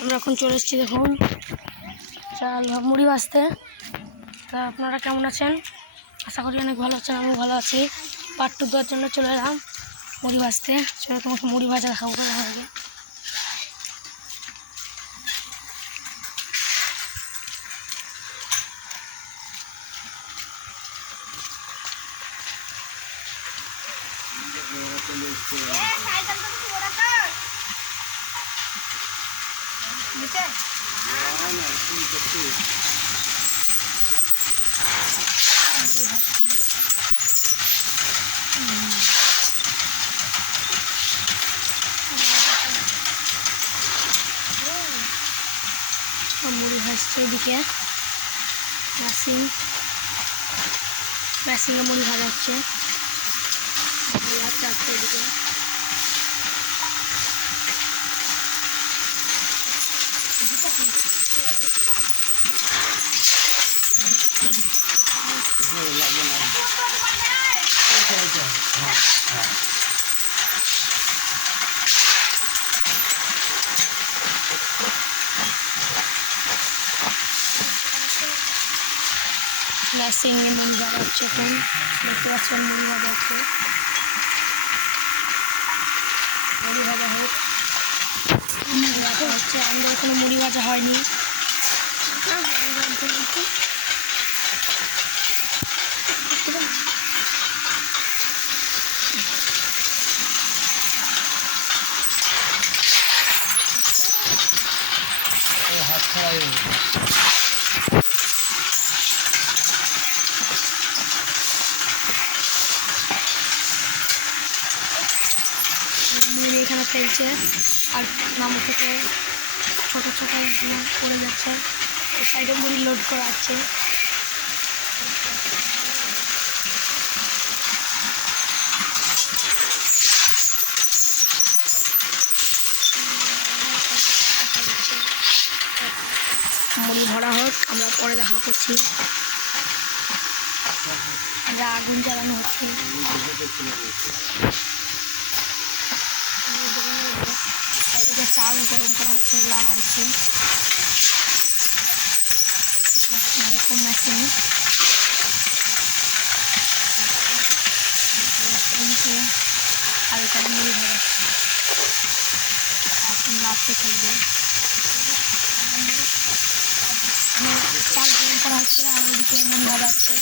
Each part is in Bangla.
আমরা এখন চলে এসেছি দেখুন চাল মুড়ি ভাজতে। তা আপনারা কেমন আছেন? আশা করি অনেক ভালো আছেন। আমি ভালো আছি। পার্ট 2 দেওয়ার জন্য চলে এলাম মুড়ি ভাজতে। চলে তোমাকে মুড়ি ভাজা দেখাবো আগে। মুড়ি ভাজছে এদিকে মেশিনে মুড়ি ভাজা হচ্ছে এদিকে। মেশিনে মুড়ি ভাজা হচ্ছে এখন দেখতে পাচ্ছেন। মুড়ি ভাজা হচ্ছে, মুড়ি ভাজা হোক। মুড়ি ভাজা হচ্ছে, আমাদের কোনো মুড়ি ভাজা হয়নি। হাত ছাড়াই মুড়ি এখানে ফেলছে আর নামা থেকে ছোটো ছোটো পড়ে যাচ্ছে। এই সাইডে মুড়ি লোড করা আছে। মুড়ি ভরা হোক, আমরা পরে দেখা করছি। আগুন জ্বালানো হচ্ছে। এদিকে চাল গরম করা হচ্ছে, লাড়া হচ্ছে এরকম মেশিন। আর এখানে মুড়ি ভরা হচ্ছে, লাড়তে থাকবে। চাল গরম করা হচ্ছে আর ওদিকে মুড়ি ভাজা হচ্ছে।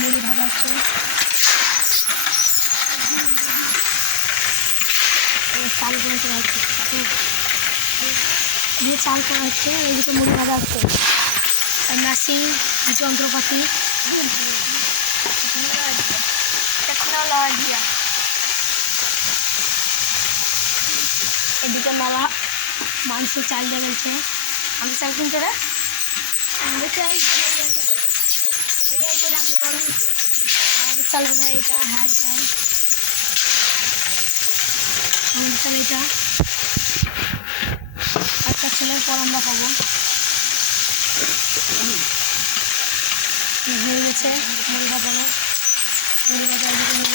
মুড়ি ভাজা হচ্ছে, চাল গরম করা হচ্ছে, চাল করা হচ্ছে, এইদিকে মুড়ি ভাজা হচ্ছে। মেশিন যন্ত্রপাতি এদিকে মেলা মানুষের চাল লেগেছে। আমি চাল কিনতে রে আমাদের চাল বোনা এটা। হ্যাঁ এটাই আমাদের চাল। এটা একটা ছেলের পর আমরা খাবো। হয়ে গেছে মুড়ি ভাজানো। মুড়ি ভাজা এদিকে